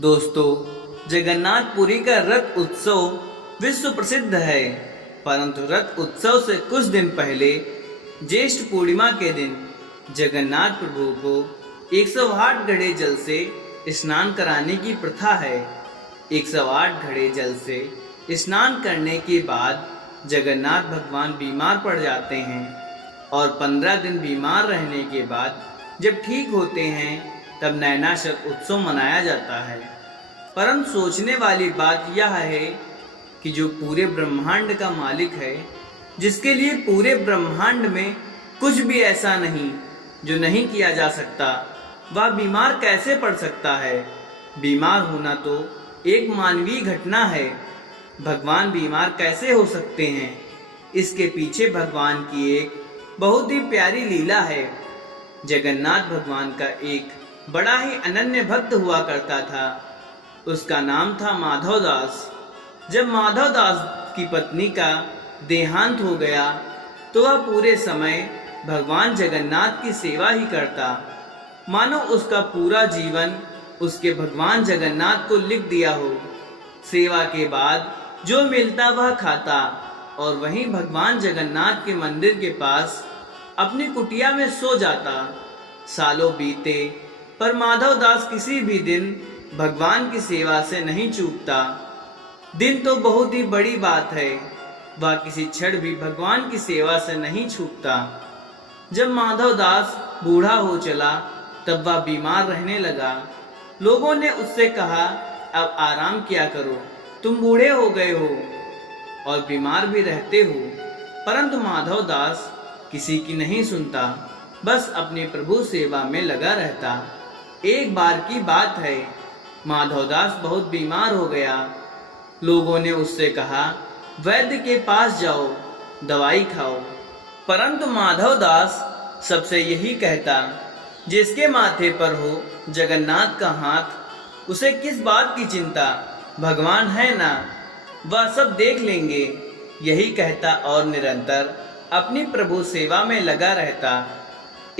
दोस्तों, जगन्नाथपुरी का रथ उत्सव विश्व प्रसिद्ध है। परंतु रथ उत्सव से कुछ दिन पहले ज्येष्ठ पूर्णिमा के दिन जगन्नाथ प्रभु को 108 घड़े जल से स्नान कराने की प्रथा है। 108 घड़े जल से स्नान करने के बाद जगन्नाथ भगवान बीमार पड़ जाते हैं और 15 दिन बीमार रहने के बाद जब ठीक होते हैं तब नैनाशर उत्सव मनाया जाता है। परंतु सोचने वाली बात यह है कि जो पूरे ब्रह्मांड का मालिक है, जिसके लिए पूरे ब्रह्मांड में कुछ भी ऐसा नहीं जो नहीं किया जा सकता, वह बीमार कैसे पड़ सकता है। बीमार होना तो एक मानवीय घटना है। भगवान बीमार कैसे हो सकते हैं, इसके पीछे भगवान की एक बहुत ही प्यारी लीला है। जगन्नाथ भगवान का एक बड़ा ही अनन्य भक्त हुआ करता था। उसका नाम था माधव दास। जब माधव दास की पत्नी का देहांत हो गया तो वह पूरे समय भगवान जगन्नाथ की सेवा ही करता, मानो उसका पूरा जीवन उसके भगवान जगन्नाथ को लिख दिया हो। सेवा के बाद जो मिलता वह खाता और वहीं भगवान जगन्नाथ के मंदिर के पास अपनी कुटिया में सो जाता। सालों बीते पर माधव दास किसी भी दिन भगवान की सेवा से नहीं चूकता। दिन तो बहुत ही बड़ी बात है, वह किसी क्षण भी भगवान की सेवा से नहीं छूटता। जब माधव दास बूढ़ा हो चला तब वह बीमार रहने लगा। लोगों ने उससे कहा, अब आराम किया करो, तुम बूढ़े हो गए हो और बीमार भी रहते हो। परंतु माधव दास किसी की नहीं सुनता, बस अपनी प्रभु सेवा में लगा रहता। एक बार की बात है, माधवदास बहुत बीमार हो गया। लोगों ने उससे कहा, वैद्य के पास जाओ, दवाई खाओ। परंतु माधवदास सबसे यही कहता, जिसके माथे पर हो जगन्नाथ का हाथ, उसे किस बात की चिंता, भगवान है ना, वह सब देख लेंगे। यही कहता और निरंतर अपनी प्रभु सेवा में लगा रहता।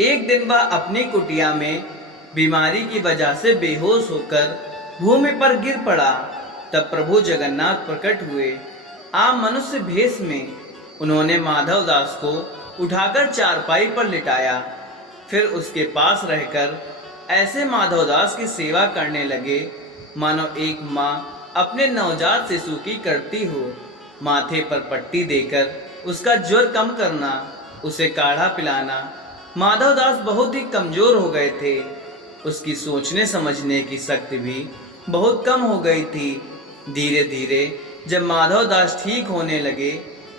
एक दिन वह अपनी कुटिया में बीमारी की वजह से बेहोश होकर भूमि पर गिर पड़ा। तब प्रभु जगन्नाथ प्रकट हुए आम मनुष्य भेष में। उन्होंने माधव दास को उठाकर चारपाई पर लिटाया, फिर उसके पास रहकर ऐसे माधव दास की सेवा करने लगे मानो एक माँ अपने नवजात शिशु की करती हो। माथे पर पट्टी देकर उसका ज्वर कम करना, उसे काढ़ा पिलाना। माधव दास बहुत ही कमजोर हो गए थे। उसकी सोचने समझने की शक्ति भी बहुत कम हो गई थी। धीरे धीरे जब माधव दास ठीक होने लगे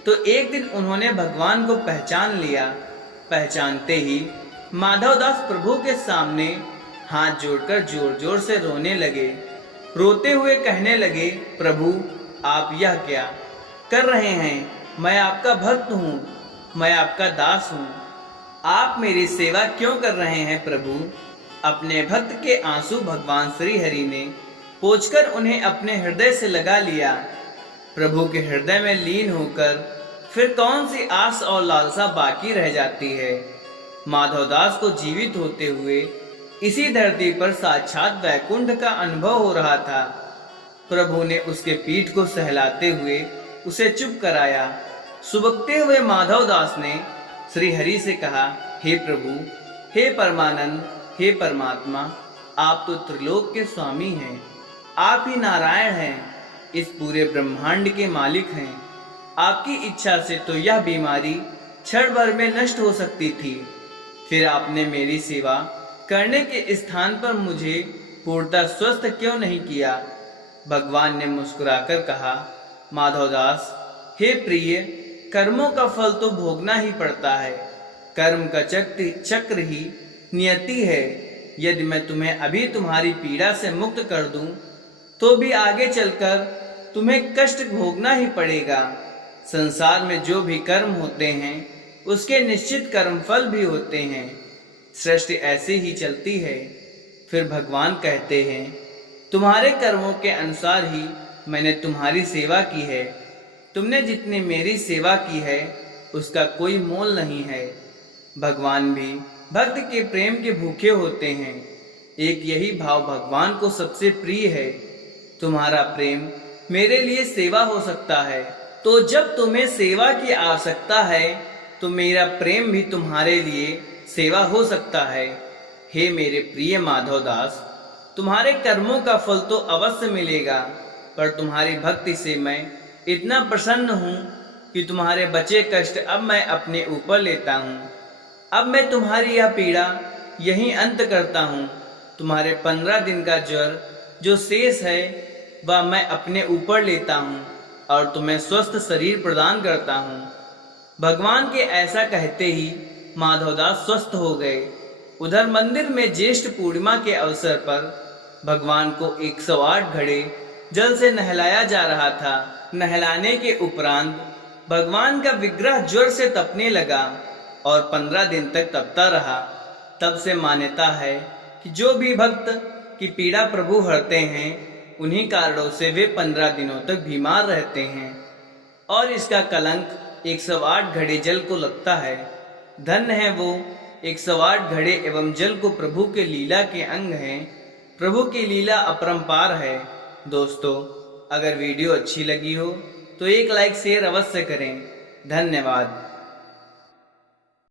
तो एक दिन उन्होंने भगवान को पहचान लिया। पहचानते ही माधव दास प्रभु के सामने हाथ जोड़कर जोर जोर से रोने लगे। रोते हुए कहने लगे, प्रभु आप यह क्या कर रहे हैं, मैं आपका भक्त हूँ, मैं आपका दास हूँ, आप मेरी सेवा क्यों कर रहे हैं प्रभु। अपने भक्त के आंसू भगवान श्री हरि ने पोंछकर उन्हें अपने हृदय से लगा लिया। प्रभु के हृदय में लीन होकर फिर कौन सी आस और लालसा बाकी रह जाती है। माधवदास को जीवित होते हुए इसी धरती पर साक्षात वैकुंठ का अनुभव हो रहा था। प्रभु ने उसके पीठ को सहलाते हुए उसे चुप कराया। सुबकते हुए माधवदास ने श्री हरि से कहा, हे प्रभु, हे परमानंद, हे परमात्मा, आप तो त्रिलोक के स्वामी हैं, आप ही नारायण हैं, इस पूरे ब्रह्मांड के मालिक हैं। आपकी इच्छा से तो यह बीमारी क्षण भर में नष्ट हो सकती थी, फिर आपने मेरी सेवा करने के स्थान पर मुझे पूर्णतः स्वस्थ क्यों नहीं किया। भगवान ने मुस्कुराकर कहा, माधवदास, हे प्रिय, कर्मों का फल तो भोगना ही पड़ता है। कर्म का चक्र ही नियति है। यदि मैं तुम्हें अभी तुम्हारी पीड़ा से मुक्त कर दूं, तो भी आगे चलकर तुम्हें कष्ट भोगना ही पड़ेगा। संसार में जो भी कर्म होते हैं उसके निश्चित कर्म फल भी होते हैं। सृष्टि ऐसे ही चलती है। फिर भगवान कहते हैं, तुम्हारे कर्मों के अनुसार ही मैंने तुम्हारी सेवा की है। तुमने जितनी मेरी सेवा की है उसका कोई मोल नहीं है। भगवान भी भक्त के प्रेम के भूखे होते हैं। एक यही भाव भगवान को सबसे प्रिय है। तुम्हारा प्रेम मेरे लिए सेवा हो सकता है, तो जब तुम्हें सेवा की आवश्यकता है तो मेरा प्रेम भी तुम्हारे लिए सेवा हो सकता है। हे मेरे प्रिय माधव दास, तुम्हारे कर्मों का फल तो अवश्य मिलेगा, पर तुम्हारी भक्ति से मैं इतना प्रसन्न हूँ कि तुम्हारे बचे कष्ट अब मैं अपने ऊपर लेता हूँ। अब मैं तुम्हारी यह पीड़ा यहीं अंत करता हूँ। तुम्हारे 15 दिन का ज्वर जो शेष है वह मैं अपने ऊपर लेता हूँ और तुम्हें स्वस्थ शरीर प्रदान करता हूँ। भगवान के ऐसा कहते ही माधवदास स्वस्थ हो गए। उधर मंदिर में ज्येष्ठ पूर्णिमा के अवसर पर भगवान को 108 घड़े जल से नहलाया जा रहा था। नहलाने के उपरांत भगवान का विग्रह ज्वर से तपने लगा और 15 दिन तक तपता रहा। तब से मान्यता है कि जो भी भक्त की पीड़ा प्रभु हरते हैं, उन्हीं कारणों से वे 15 दिनों तक बीमार रहते हैं और इसका कलंक 108 घड़े जल को लगता है। धन्य है वो 108 घड़े एवं जल को प्रभु के लीला के अंग हैं। प्रभु की लीला अपरंपार है। दोस्तों, अगर वीडियो अच्छी लगी हो तो एक लाइक शेयर अवश्य करें। धन्यवाद।